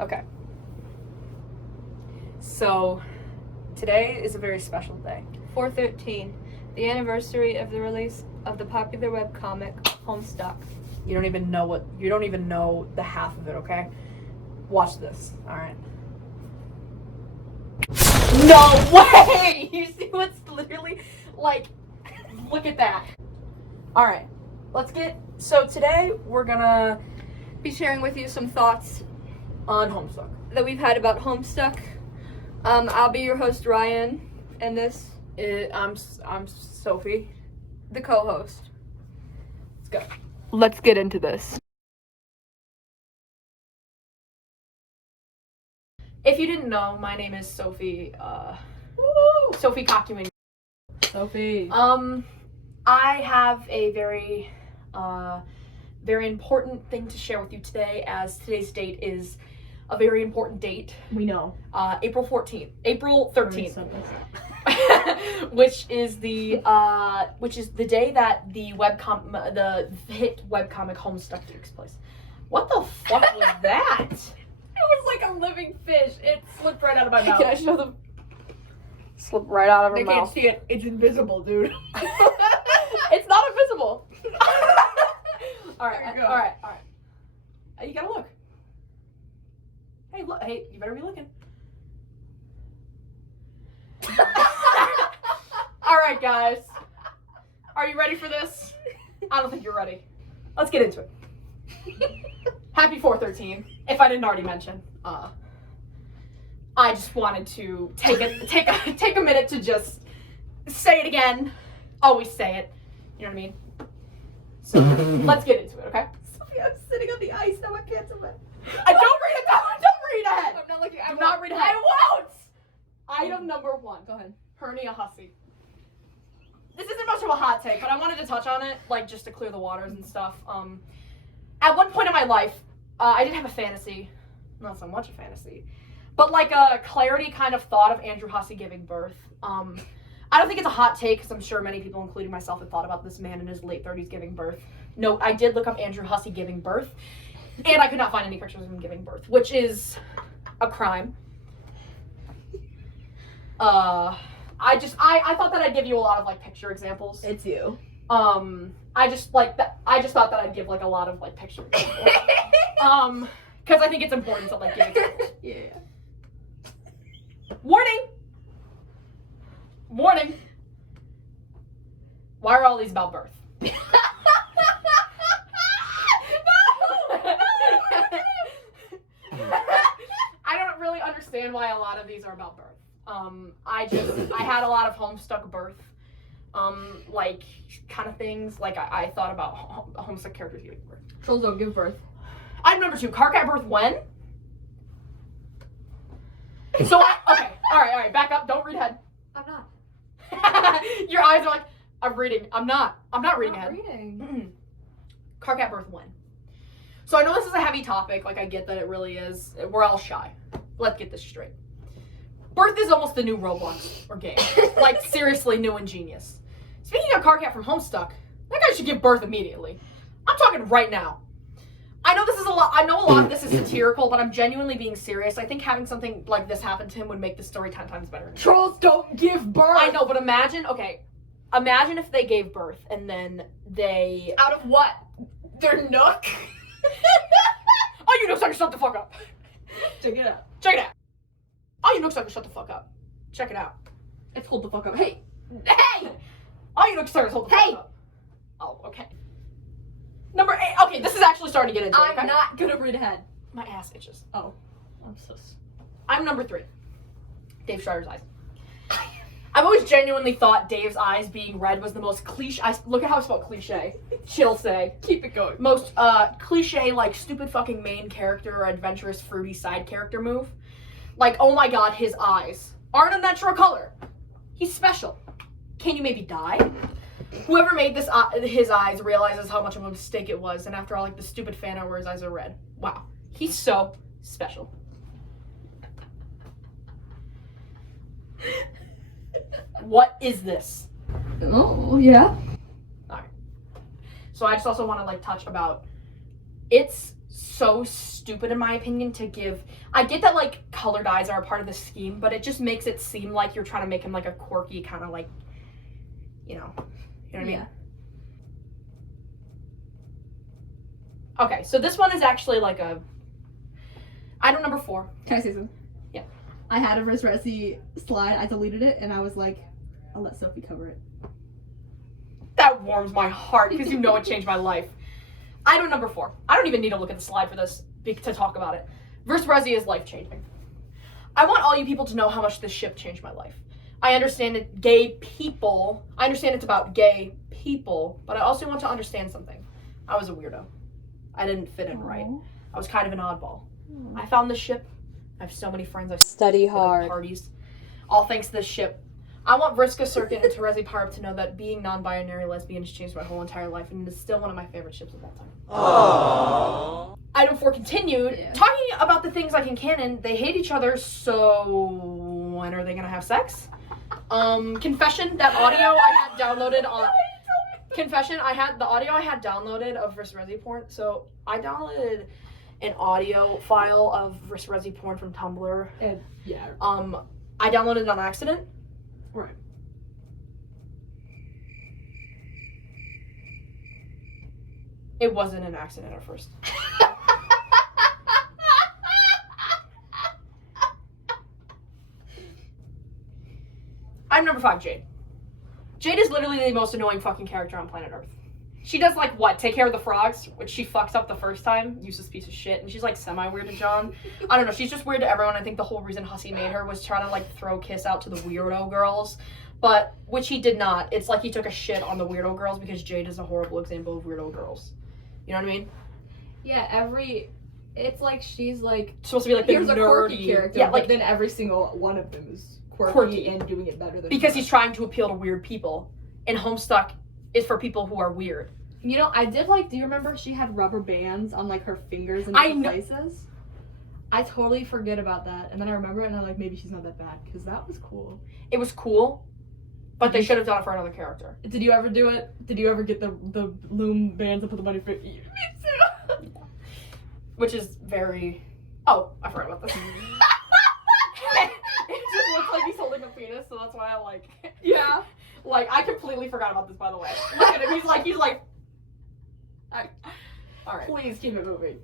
Okay. So, today is a very special day. 4/13, the anniversary of the release of the popular webcomic Homestuck. You don't even know the half of it, okay? Watch this, alright? No way! You see what's literally, like, look at that. Alright, so today we're gonna Be sharing with you some thoughts on Homestuck. that we've had about Homestuck. I'll be your host, Ryan, and this, I'm Sophie. the co-host. Let's go. Let's get into this. If you didn't know, my name is Sophie, Sophie Cockman. Sophie. I have a very important thing to share with you today, as today's date is a very important date. We know. April 13th, which is the day that the hit webcomic Homestuck takes place. What the fuck was that? It was like a living fish. It slipped right out of my mouth. Can I show them? Slip right out of her They mouth. can't see it. It's invisible, dude. It's not invisible. Alright, There you go. alright. You gotta look. Hey, look. Hey, you better be looking. Alright, guys. Are you ready for this? I don't think you're ready. Let's get into it. Happy 4/13, if I didn't already mention. I just wanted to take a minute to just say it again. Always say it. You know what I mean? So let's get into it, okay? Sophie, I'm sitting on the ice now. I can't do it. Don't read it down. Don't read ahead. I'm not looking. Do not read ahead. I won't. Item number 1. Go ahead. Hernia hussy. This isn't much of a hot take, but I wanted to touch on it, like, just to clear the waters and stuff. At one point in my life, I did have a fantasy. Not so much a fantasy, but like a clarity kind of thought of Andrew Hussey giving birth. I don't think it's a hot take, because I'm sure many people, including myself, have thought about this man in his late 30s giving birth. No, I did look up Andrew Hussey giving birth, and I could not find any pictures of him giving birth, which is a crime. I thought that I'd give you a lot of, like, picture examples. It's you. I just thought that I'd give, like, a lot of, like, picture examples. Because I think it's important to, like, give examples. Yeah. Warning! Why are all these about birth? I don't really understand why a lot of these are about birth. I had a lot of Homestuck birth, like, kind of things. Like, I thought about Homestuck characters giving birth. Trolls don't give birth. Item number 2, Carcat birth when? So, okay, alright, back up, don't read ahead. I'm not. Your eyes are like, I'm reading. I'm not reading ahead. Reading. Carcat birth when? So I know this is a heavy topic, like I get that it really is. We're all shy. Let's get this straight. Birth is almost the new Roblox or game. Like, seriously new and genius. Speaking of Carcat from Homestuck, that guy should give birth immediately. I'm talking right now. I know a lot of this is satirical, but I'm genuinely being serious. I think having something like this happen to him would make the story 10 times better. Trolls don't give birth. I know, but imagine if they gave birth and then they... Out of what? Their nook? All you nooks, shut the fuck up. Check it out. All you nooks, shut the fuck up. Check it out. It's hold the fuck up. Hey! All you nooks, hold the Hey! fuck up. Oh, okay. Number 8. Okay, this is actually starting to get into it, okay? I'm not gonna read ahead. My ass itches. Oh. I'm so... I'm number 3. Dave Schreider's eyes. I've always genuinely thought Dave's eyes being red was the most cliche. Look at how I spelled cliche. She'll say. Keep it going. Most cliche, like, stupid fucking main character or adventurous fruity side character move. Like, oh my god, his eyes aren't a natural color. He's special. Can you maybe die? Whoever made his eyes realizes how much of a mistake it was, and after all, like, the stupid fan art where his eyes are red. Wow. He's so special. What is this? Oh, yeah. Alright. So I just also want to, like, touch about It's so stupid in my opinion to give. I get that like color dyes are a part of the scheme, but it just makes it seem like you're trying to make him like a quirky kind of like, you know what I mean? Okay, so this one is actually like a item number 4. Can I say something? Yeah. I had a Vrisrezi slide. I deleted it, and I was like, I'll let Sophie cover it. That warms my heart because you know it changed my life. Item number 4. I don't even need to look at the slide for this to talk about it. Vrisrezi is life changing. I want all you people to know how much this ship changed my life. I understand it's about gay people, but I also want to understand something. I was a weirdo. I didn't fit in right. I was kind of an oddball. I found this ship. I have so many friends. I've Study been to hard. parties. All thanks to this ship. I want Vriska, Circuit, and Terezi Parp to know that being non-binary lesbian has changed my whole entire life, and it is still one of my favorite ships of all time. Aww. Item 4 continued. Yeah. Talking about the things like in canon, they hate each other, so when are they gonna have sex? Confession, that audio I had downloaded on... Confession, the audio I had downloaded of Vrisrezi porn, so I downloaded an audio file of Vrisrezi porn from Tumblr. And yeah. I downloaded it on accident. Right. It wasn't an accident at first. I'm number 5, Jade. Jade is literally the most annoying fucking character on planet Earth. She does like what? Take care of the frogs, which she fucks up the first time. Useless piece of shit. And she's like semi-weird to John. I don't know. She's just weird to everyone. I think the whole reason Hussey made her was trying to like throw Kiss out to the weirdo girls. But, which he did not. It's like he took a shit on the weirdo girls because Jade is a horrible example of weirdo girls. You know what I mean? Yeah, it's like she's like Supposed to be like the here's a quirky nerdy character, Yeah, but like then every single one of them is quirky, Quirky. and doing it better than because her. he's trying to appeal to weird people. And Homestuck is for people who are weird. You know, I did like, do you remember she had rubber bands on like her fingers in I different know- places? I totally forget about that. And then I remember it and I'm like, maybe she's not that bad. Because that was cool. It was cool, but they should have done it for another character. Did you ever do it? Did you ever get the loom bands and put them on your face? Me too. Which is very... Oh, I forgot about this. It just looks like he's holding a penis, so that's why I like... Yeah. Like, I completely forgot about this, by the way. Look at him, he's like... Alright. Please keep it moving.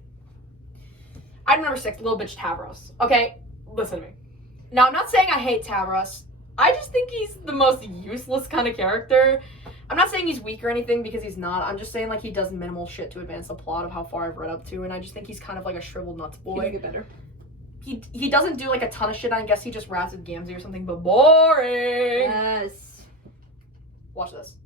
Item number 6, Lil Bitch Tavros. Okay, listen to me. Now, I'm not saying I hate Tavros. I just think he's the most useless kind of character. I'm not saying he's weak or anything because he's not. I'm just saying like he does minimal shit to advance the plot of how far I've read up to, and I just think he's kind of like a shriveled nuts He boy. can get better. He doesn't do like a ton of shit. I guess he just raps with Gamzee or something, but boring. Yes. Watch this.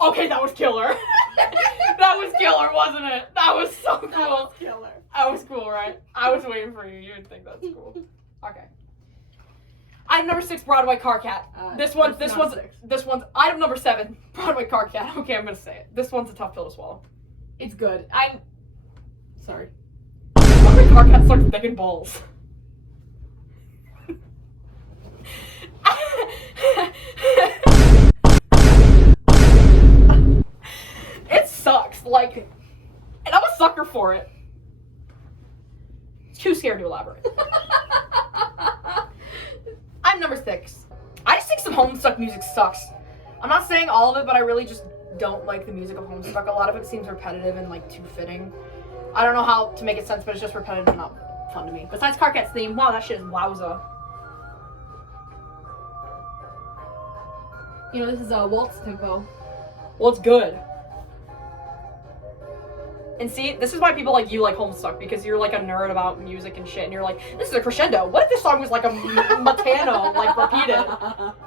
Okay, that was killer. That was killer, wasn't it? That was so cool. That was killer. That was cool, right? I was waiting for you. You would think that's cool. Okay. Item number 6, Broadway Car Cat. This one's item number 7, Broadway Car Cat. Okay, I'm gonna say it. This one's a tough pill to swallow. It's good. I'm sorry. Broadway Car Cat sucks dick and balls. It sucks. Like, and I'm a sucker for it. Too scared to elaborate. I'm number 6. I just think some Homestuck music sucks. I'm not saying all of it, but I really just don't like the music of Homestuck. A lot of it seems repetitive and like too fitting. I don't know how to make it sense, but it's just repetitive and not fun to me. Besides Carcat's theme, wow, that shit is wowza. You know, this is a waltz tempo. Well, it's good. And see, this is why people like you like Homestuck, because you're like a nerd about music and shit, and you're like, this is a crescendo. What if this song was like a Matano, like repeated?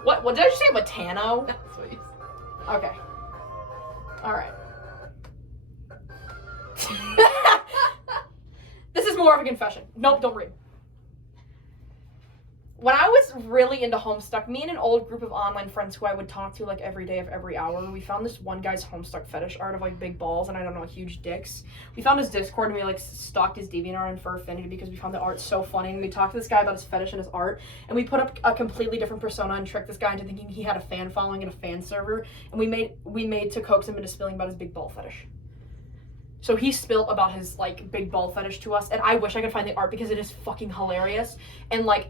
What did I just say, Matano? That's what you said. Okay. Alright. This is more of a confession. Nope, don't read. when I was really into Homestuck, me and an old group of online friends who I would talk to like every day of every hour, we found this one guy's Homestuck fetish art of like big balls and I don't know, huge dicks. We found his Discord and we like stalked his DeviantArt and Fur Affinity because we found the art so funny, and we talked to this guy about his fetish and his art, and we put up a completely different persona and tricked this guy into thinking he had a fan following and a fan server, and we made to coax him into spilling about his big ball fetish. So he spilled about his like big ball fetish to us, and I wish I could find the art because it is fucking hilarious, and like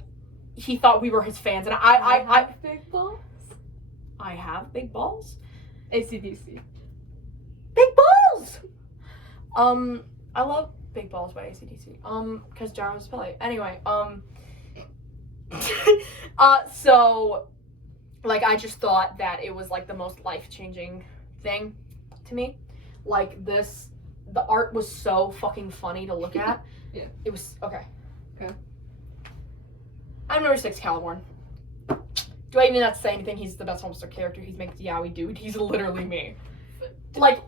he thought we were his fans, and I big balls. I have big balls. AC/DC. Big balls. I love Big Balls by AC/DC. Because Jarvis Pele. Anyway, so like I just thought that it was like the most life-changing thing to me. Like the art was so fucking funny to look at. Yeah. It was okay. Okay. I'm number 6, Caliborn. Do I even have to say anything? He's the best Homestuck character. He's makes yaoi dude. He's literally me. Like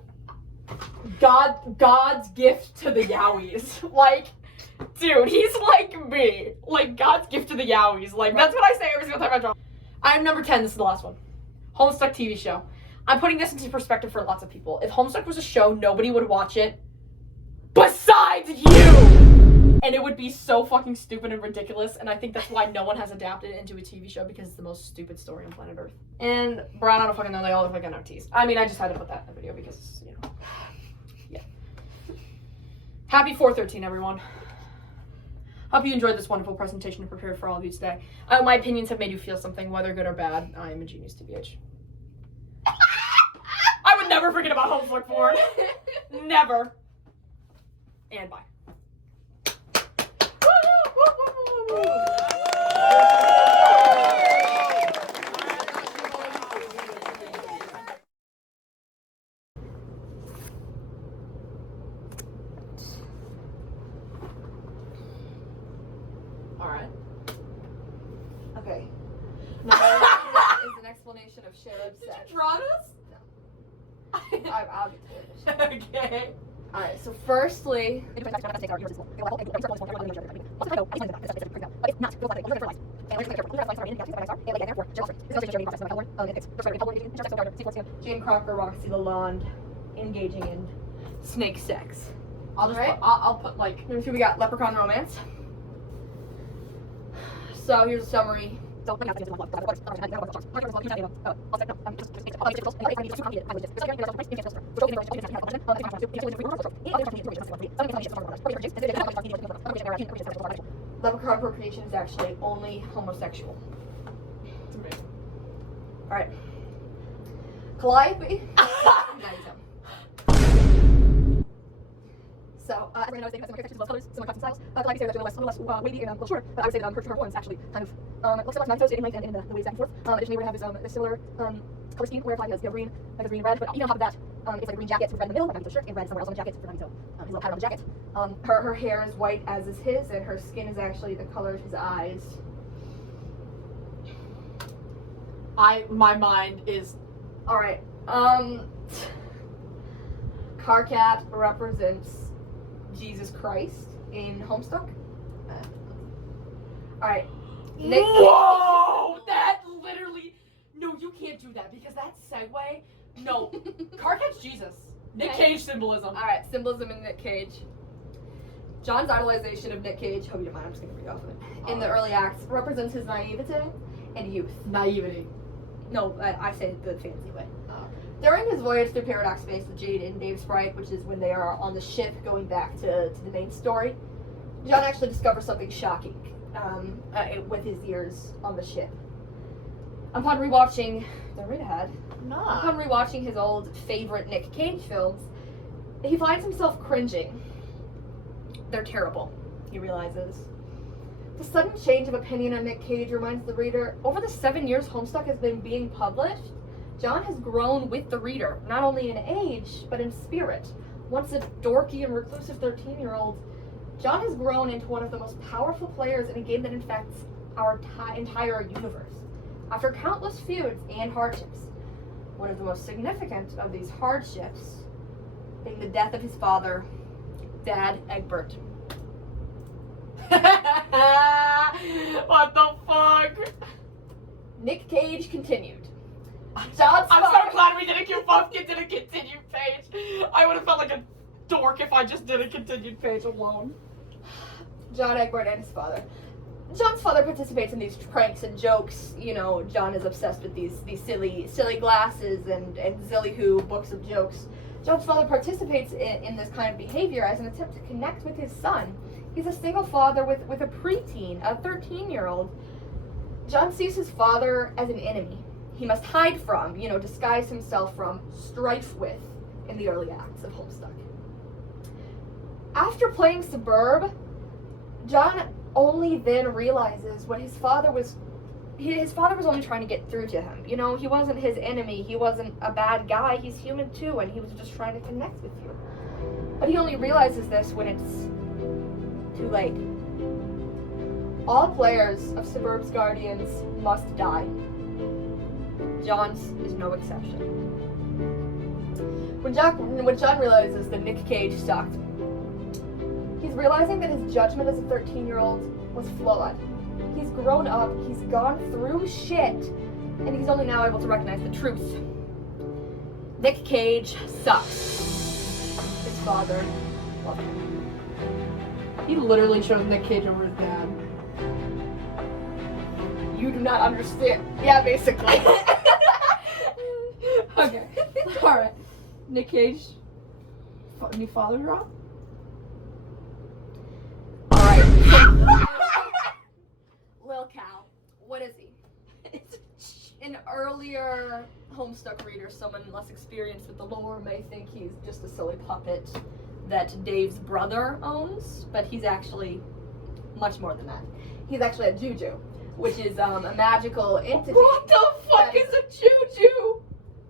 God's gift to the yaois. Like, dude, he's like me. Like God's gift to the yaois. Like that's what I say every single time I draw. I'm number 10. This is the last one. Homestuck TV show. I'm putting this into perspective for lots of people. If Homestuck was a show, nobody would watch it besides you! And it would be so fucking stupid and ridiculous, and I think that's why no one has adapted it into a TV show, because it's the most stupid story on planet Earth. And Brown, I don't fucking know, they all look like NFTs. I mean, I just had to put that in the video because, you know. Yeah. Happy 4/13, everyone. Hope you enjoyed this wonderful presentation and prepared for all of you today. My opinions have made you feel something, whether good or bad. I am a genius, TBH. I would never forget about Homestuck porn. Never. And bye. Alright. Okay. Now, is an explanation of shared Did sex. you draw this? I'll get to it. Okay. Alright, so firstly, Jane Crocker, Roxy Lalonde, engaging in snake sex. I'll just Alright. I'll put like Let me see, we got Leprechaun Romance. So here's a summary. Leprechaun procreation is actually only homosexual. It's amazing. Alright. Calliope. so, as everyone knows, they have similar characters, love colors, similar cuts and styles. Like I say, they're a little less wavy and a little shorter, but I would say that her performance actually kind of looks similar to Nagito in length and in the waves back and forth. Additionally, we're going to have this similar color scheme where Clyde has green, like green and red, but on top of that, it's like a green jacket with red in the middle, like Nagito's shirt, and red somewhere else on the jacket for Nagito. His little pattern on the jacket. Her hair is white, as is his, and her skin is actually the color of his eyes. my mind is Alright, Carcat represents Jesus Christ in Homestuck. Alright. Nick whoa! That literally no, you can't do that because that segue. No, Carcat's Jesus. Nic Cage symbolism. Alright, symbolism in Nic Cage. John's idolization of Nic Cage, hope you don't mind, I'm just gonna read off of it. In the early acts, represents his naivete and youth. Naivety. No, I say it the fancy way. During his voyage through Paradox Space with Jade and Dave Sprite, which is when they are on the ship going back to the main story, John actually discovers something shocking with his ears on the ship. Upon rewatching, don't read ahead. Upon rewatching his old favorite Nic Cage films, he finds himself cringing. They're terrible, he realizes. The sudden change of opinion on Nic Cage reminds the reader, over the 7 years Homestuck has been being published, John has grown with the reader, not only in age, but in spirit. Once a dorky and reclusive 13-year-old, John has grown into one of the most powerful players in a game that infects our entire universe. After countless feuds and hardships, one of the most significant of these hardships being the death of his father, Dad Egbert. What the fuck? Nic Cage continued. I'm John's so father- glad we didn't get both kids in a continued page. I would have felt like a dork if I just did a continued page alone. John Egbert and his father. John's father participates in these pranks and jokes. You know, John is obsessed with these silly glasses and zilly-hoo books of jokes. John's father participates in this kind of behavior as an attempt to connect with his son. He's a single father with a preteen, a 13-year-old. John sees his father as an enemy. He must hide from, disguise himself from, strife with in the early acts of Homestuck. After playing Suburb, John only then realizes what his father was only trying to get through to him. He wasn't his enemy, he wasn't a bad guy, he's human too, and he was just trying to connect with you. But he only realizes this when it's too late. All players of Suburb's Guardians must die. John's is no exception. When John realizes that Nic Cage sucked, he's realizing that his judgment as a 13-year-old was flawed. He's grown up, he's gone through shit, and he's only now able to recognize the truth. Nic Cage sucks. His father loved him. He literally chose Nic Cage over his dad. You do not understand. Yeah, basically. Okay. Alright. Nic Cage. New father drop? Alright. Lil Cal. What is he? An earlier Homestuck reader, someone less experienced with the lore, may think he's just a silly puppet that Dave's brother owns, but he's actually much more than that. He's actually a Juju, which is a magical entity. What the fuck is a Juju?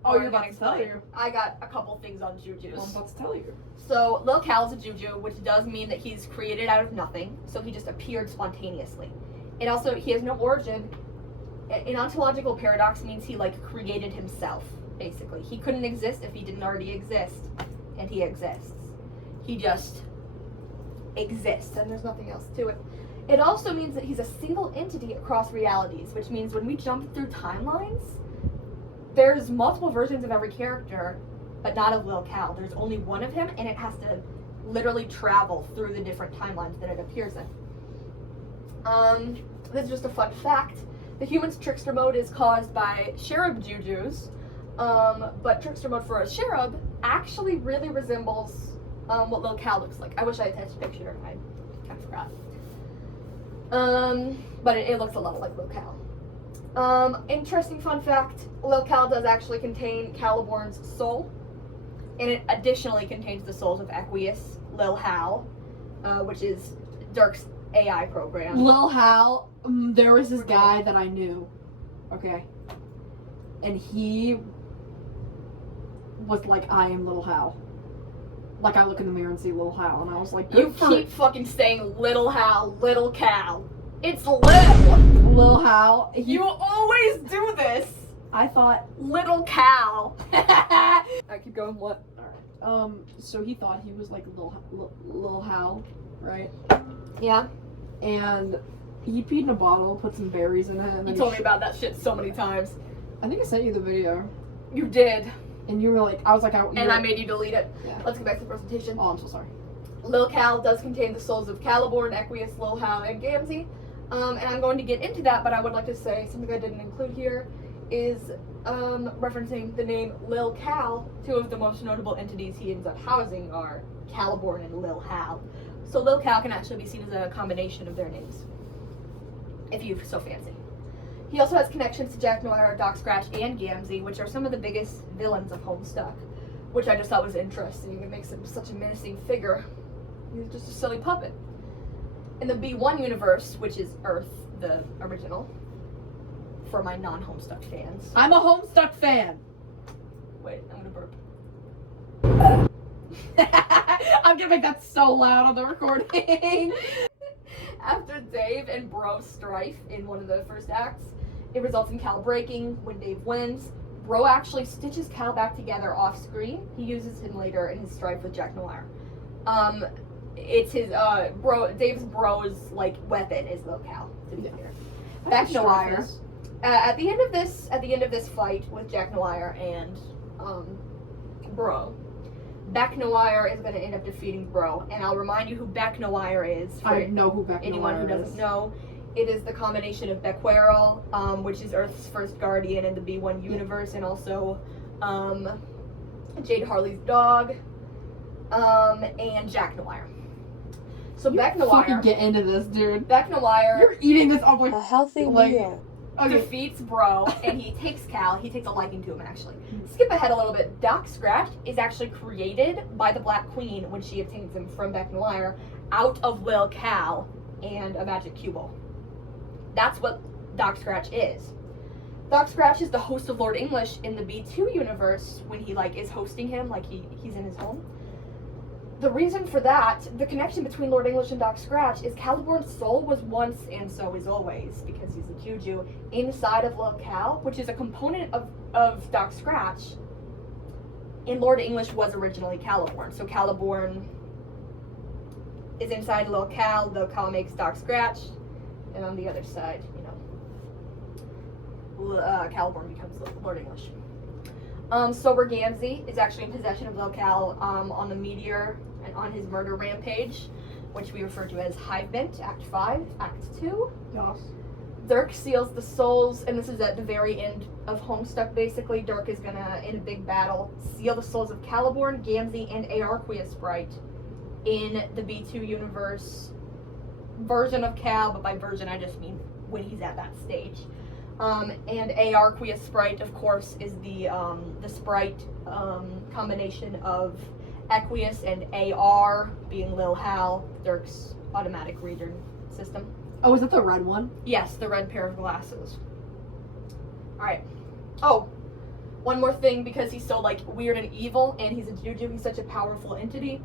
Oh, you're about to tell you. I got a couple things on Jujus. Well, I'm about to tell you. So, Lil Cal is a Juju, which does mean that he's created out of nothing, so he just appeared spontaneously. And also, he has no origin. An ontological paradox means he, created himself, basically. He couldn't exist if he didn't already exist, and he exists. He just exists, and there's nothing else to it. It also means that he's a single entity across realities, which means when we jump through timelines, there's multiple versions of every character, but not of Lil Cal. There's only one of him, and it has to literally travel through the different timelines that it appears in. This is just a fun fact. The human's trickster mode is caused by cherub Jujus, but trickster mode for a cherub actually really resembles what Lil Cal looks like. I wish I attached a picture. I kind of forgot. But it looks a lot like Lil Cal. Interesting fun fact, Lil Cal does actually contain Caliborn's soul, and it additionally contains the souls of Equius, Lil Hal, which is Dirk's AI program. Lil Hal, there was this guy that I knew, okay, and he was like, I am Lil Hal. Like, I look in the mirror and see Lil Hal, and I was like, You keep fucking saying Little Hal, Little Cal. It's Lil! Lil Hal. You always do this! I thought, Little Cal. I keep going, what? so he thought he was like Lil Hal, right? Yeah? And he peed in a bottle, put some berries in it, and You then told me about that shit so many times. I think I sent you the video, You did. and you were like, I was like, I made you delete it. Yeah. Let's get back to the presentation. Oh, I'm so sorry. Lil Cal does contain the souls of Caliborn, Equius, Lil Hal, and Gamzee. And I'm going to get into that, but I would like to say something I didn't include here is referencing the name Lil Cal. Two of the most notable entities he ends up housing are Caliborn and Lil Hal. So Lil Cal can actually be seen as a combination of their names, if you so fancy. He also has connections to Jack Noir, Doc Scratch, and Gamzee, which are some of the biggest villains of Homestuck, which I just thought was interesting. It makes him such a menacing figure. He's just a silly puppet. In the B1 universe, which is Earth, the original, for my non-Homestuck fans. I'm a Homestuck fan. Wait, I'm gonna burp. I'm gonna make that so loud on the recording. After Dave and Bro strife in one of the first acts, it results in Cal breaking. When Dave wins, Bro actually stitches Cal back together off screen. He uses him later in his strife with Jack Noir. it's his Dave's bro's like weapon is Lil Cal, to be fair. Back Sure Noir. is. At the end of this fight with Jack Noir and Bro, Beck Noir is going to end up defeating Bro, and I'll remind you who Beck Noir is. For I know who Beck anyone Noir who doesn't is. know, it is the combination of Becquerel, which is Earth's first guardian in the B1 universe, and also Jade Harley's dog, and Jack Noir. So Beck Fucking Noir, get into this, dude. Beck Noir You're eating this up like A healthy like- meal. okay. defeats Bro, and he takes Cal. He takes a liking to him, actually. Skip ahead a little bit. Doc Scratch is actually created by the Black Queen when she obtains him from Beck Noir out of Lil Cal and a magic cubel. That's what Doc Scratch is. Doc Scratch is the host of Lord English in the B2 universe when he like is hosting him, like he's in his home. The reason for that, the connection between Lord English and Doc Scratch, is Caliborn's soul was once, and so is always, because he's a Juju, inside of Lil Cal, which is a component of Doc Scratch. And Lord English was originally Caliborn, so Caliborn is inside Lil Cal makes Doc Scratch, and on the other side, Caliborn becomes Lord English. Sober Gamzee is actually in possession of Lil Cal on the Meteor and on his murder rampage, which we refer to as Hivebent, Act 5, Act 2. Yes. Dirk seals the souls, and this is at the very end of Homestuck, basically. Dirk is gonna, in a big battle, seal the souls of Caliborn, Gamzee, and Arqueous Sprite in the B2 universe version of Cal, but by version I just mean when he's at that stage. And Arqueous Sprite, of course, is the sprite combination of Equius and AR, being Lil Hal, Dirk's automatic reader system. Oh, is that the red one? Yes, the red pair of glasses. Alright. Oh, one more thing, because he's so, like, weird and evil, and he's a Juju, he's such a powerful entity.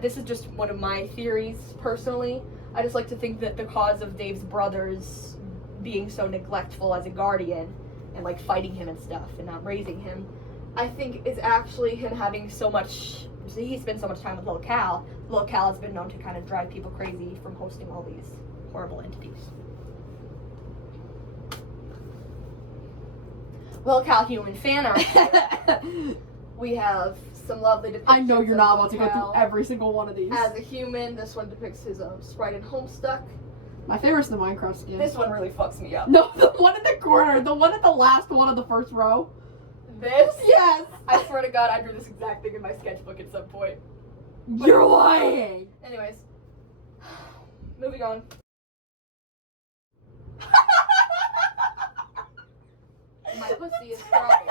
This is just one of my theories, personally. I just like to think that the cause of Dave's brothers being so neglectful as a guardian, and, like, fighting him and stuff, and not raising him, I think is actually him having so much... He spends so much time with Lil Cal. Lil Cal has been known to kind of drive people crazy from hosting all these horrible entities. Lil Cal human fan art. We have some lovely depictions. I know you're of not Lil about to go Cal through every single one of these. as a human. This one depicts his sprite in Homestuck. My favorite's the Minecraft skin. This one really fucks me up. No, the one in the corner, the one at the last one of the first row. This? Yes! I swear to God, I drew this exact thing in my sketchbook at some point. You're lying! Anyways, moving on. My pussy is throbbing.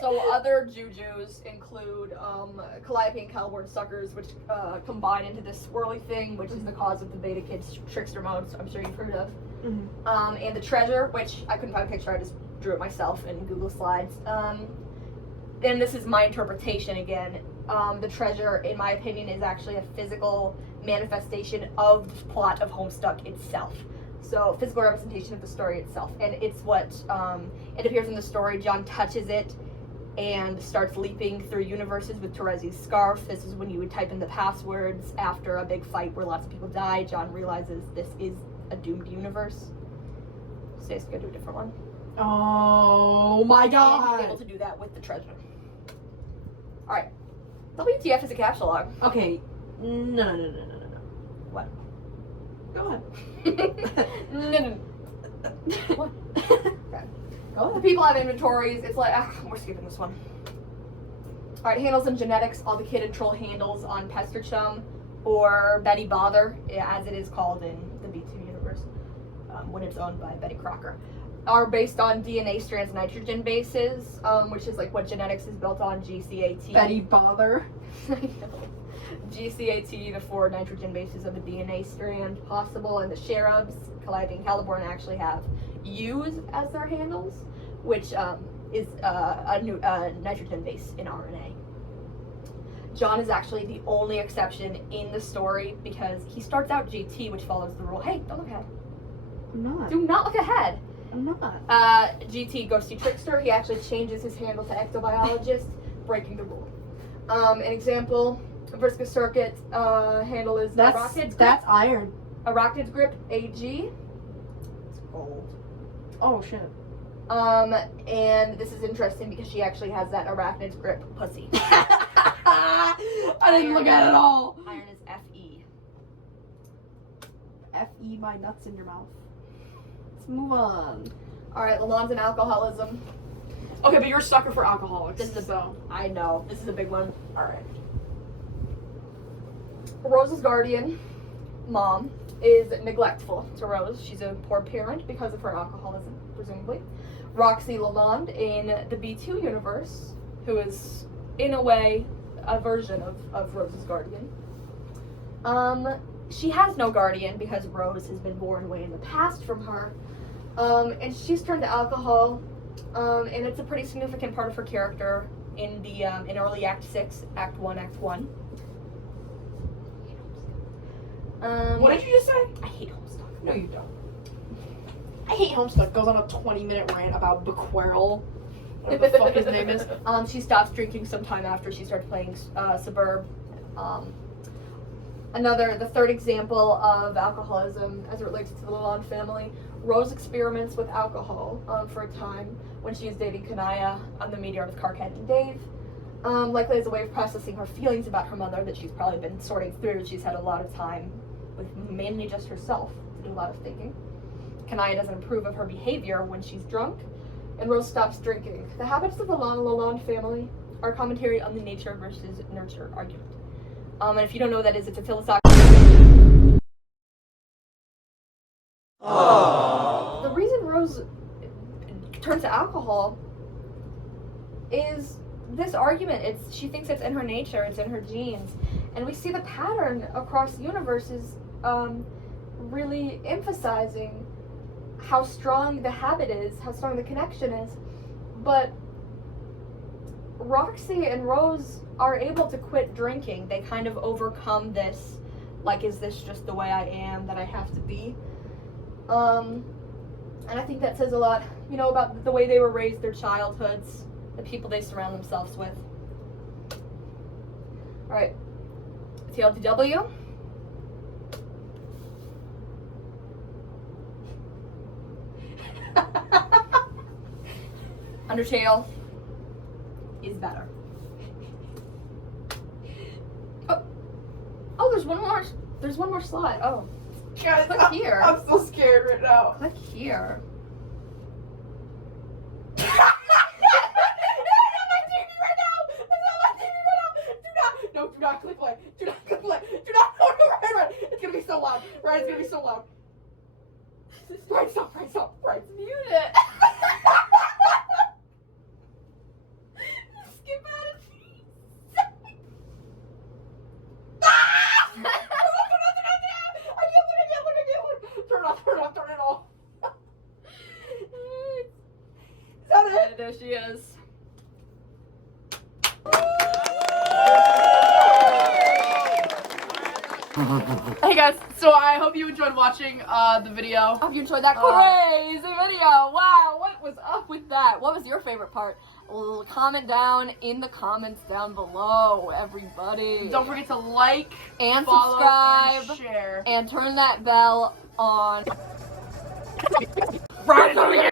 So other Jujus include Calliope and Caliborn suckers, which combine into this swirly thing, which is the cause of the Beta Kids trickster modes, I'm sure you've heard of. Mm-hmm. And the treasure, which I couldn't find a picture, I just drew it myself in Google Slides. And this is my interpretation again. The treasure, in my opinion, is actually a physical manifestation of the plot of Homestuck itself. So, physical representation of the story itself. And it's what, it appears in the story, John touches it and starts leaping through universes with Vrisrezi's scarf. This is when you would type in the passwords after a big fight where lots of people die. John realizes this is a doomed universe. So he has to go to a different one. Oh my And god! he's able to do that with the treasure. Alright. WTF is a captchalogue. Okay. No. What? Go ahead. No. What? Okay. Go The ahead. people have inventories. It's like, we're skipping this one. Alright, handles and genetics. All the kid and troll handles on Pester Chum, or Betty Bother, as it is called in the B2 universe, when it's owned by Betty Crocker, are based on DNA strands nitrogen bases, which is like what genetics is built on, GCAT. Betty Bother. I know. GCAT, the 4 nitrogen bases of the DNA strand possible, and the Cherubs, Calliope and Caliborn, actually have U's as their handles, which is a nitrogen base in RNA. John is actually the only exception in the story because he starts out GT, which follows the rule, hey, don't look ahead. I'm not. Do not look ahead. I'm not. GT goes to Trickster. He actually changes his handle to Ectobiologist breaking the rule. An example, Vrisrezi circuit handle is Arachnid's grip. That's iron. Arachnid's grip, AG. It's gold. Oh shit. And this is interesting because she actually has that Arachnid's grip pussy. I didn't look at it at all. Iron is FE. F-E my nuts in your mouth. Let's move on. Alright, Lalondes and alcoholism. Okay, but you're a sucker for alcoholics. This is a so. I know. This is a big one. Alright. Rose's guardian, mom, is neglectful to Rose. She's a poor parent because of her alcoholism, presumably. Roxy Lalonde in the B2 universe, who is, in a way, a version of Rose's guardian. She has no guardian because Rose has been born way in the past from her. And she's turned to alcohol, and it's a pretty significant part of her character in the in early Act 6, Act 1, Act 1. What did you just say? I hate Homestuck. No, you don't. I hate Homestuck. Goes on a 20-minute rant about Bequerel. Whatever the fuck his name is. She stops drinking sometime after she started playing Suburb. The third example of alcoholism as it relates to the Lalonde family. Rose experiments with alcohol for a time when she is dating Kanaya on the meteor with Karkat and Dave. Likely as a way of processing her feelings about her mother that she's probably been sorting through. She's had a lot of time with mainly just herself to do a lot of thinking. Kanaya doesn't approve of her behavior when she's drunk, and Rose stops drinking. The habits of the Lalonde family are commentary on the nature versus nurture argument. And if you don't know what that is, it's a philosophical. The reason Rose turns to alcohol is this argument. She thinks it's in her nature, it's in her genes, and we see the pattern across universes really emphasizing how strong the habit is, how strong the connection is. But Roxy and Rose are able to quit drinking. They kind of overcome this, like, is this just the way I am, that I have to be? And I think that says a lot, about the way they were raised, their childhoods, the people they surround themselves with. Alright, TLDW. Undertale is better. Oh, there's one more slide. Oh. Guys, Click here. I'm so scared right now. Click here. No, do not click play. Do not click play. Do not. Right. It's gonna be so loud. Right, it's gonna be so loud. Right, stop. Right. Mute it. Skip out of Turn it off. Is that it? There she is. Hey guys, so I hope you enjoyed watching the video. Hope you enjoyed that crazy video. Wow, what was up with that? What was your favorite part? Comment down in the comments down below, everybody. Don't forget to like, and follow, subscribe, and share. and turn that bell on. Right.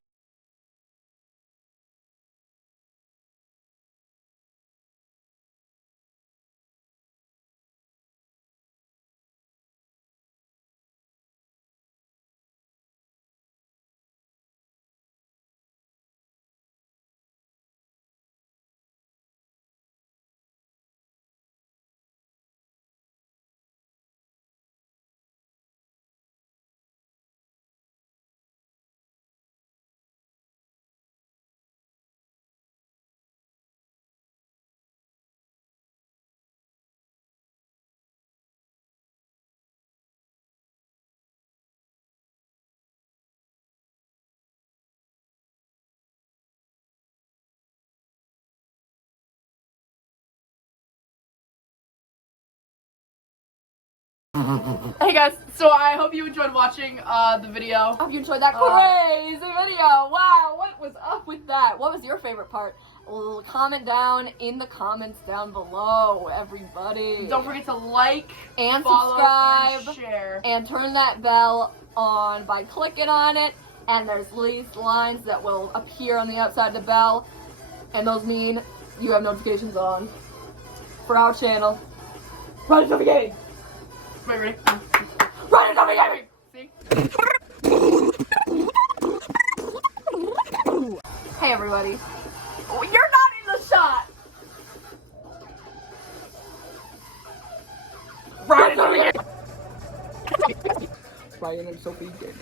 Hey guys, so I hope you enjoyed watching the video. Hope you enjoyed that crazy video. Wow, what was up with that? What was your favorite part? comment down in the comments down below, everybody. Don't forget to like, and follow, subscribe, and share. and turn that bell on by clicking on it. And there's these lines that will appear on the outside of the bell, and those mean you have notifications on for our channel. Run Sophie Gaming! Wait, ready? Run Sophie Gaming! See? Hey everybody. Oh, you're not in the shot! Ryan and Sophie Gaming.